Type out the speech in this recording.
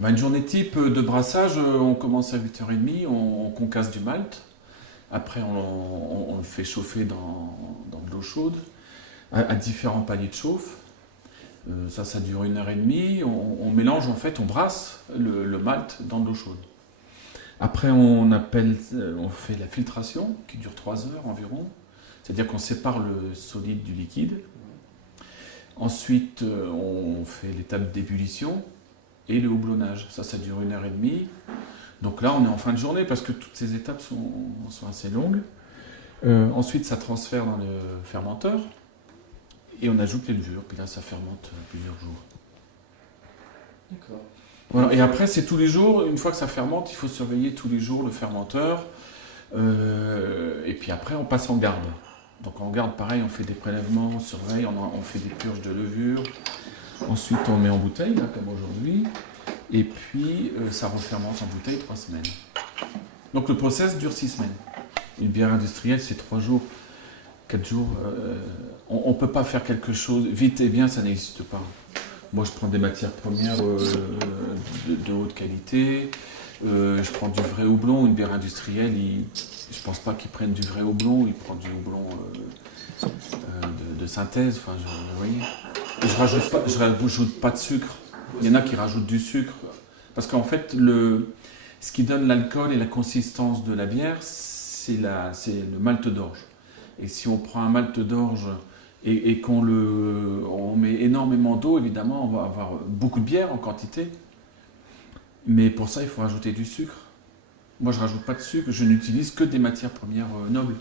Ben, une journée type de brassage, on commence à 8h30, on concasse du malt. Après, on le fait chauffer dans de l'eau chaude, à différents paliers de chauffe. Ça dure 1h30. On mélange, en fait, on brasse le malt dans de l'eau chaude. Après, on fait la filtration, qui dure 3 heures environ. C'est-à-dire qu'on sépare le solide du liquide. Ensuite, on fait l'étape d'ébullition et le houblonnage. Ça dure 1h30. Donc là, on est en fin de journée parce que toutes ces étapes sont assez longues. Ensuite, ça transfère dans le fermenteur et on ajoute les levures. Puis là, ça fermente plusieurs jours. D'accord. Voilà. Et après, c'est tous les jours. Une fois que ça fermente, il faut surveiller tous les jours le fermenteur. Et puis après, on passe en garde. Donc en garde, pareil, on fait des prélèvements, on surveille, on fait des purges de levure. Ensuite, on met en bouteille, là, comme aujourd'hui. Et puis, ça refermente en bouteille 3 semaines. Donc le process dure 6 semaines. Une bière industrielle, c'est 3 jours, 4 jours. On ne peut pas faire quelque chose vite et bien, ça n'existe pas. Moi, je prends des matières premières de haute qualité. Je prends du vrai houblon. Une bière industrielle, je pense pas qu'ils prennent du vrai houblon. Ils prennent du houblon de synthèse. Enfin, vous voyez. Et je rajoute pas de sucre. Il y en a qui rajoutent du sucre. Parce qu'en fait, ce qui donne l'alcool et la consistance de la bière, c'est le malt d'orge. Et si on prend un malt d'orge et on met énormément d'eau, évidemment, on va avoir beaucoup de bière en quantité. Mais pour ça, il faut rajouter du sucre. Moi, je ne rajoute pas de sucre, je n'utilise que des matières premières nobles.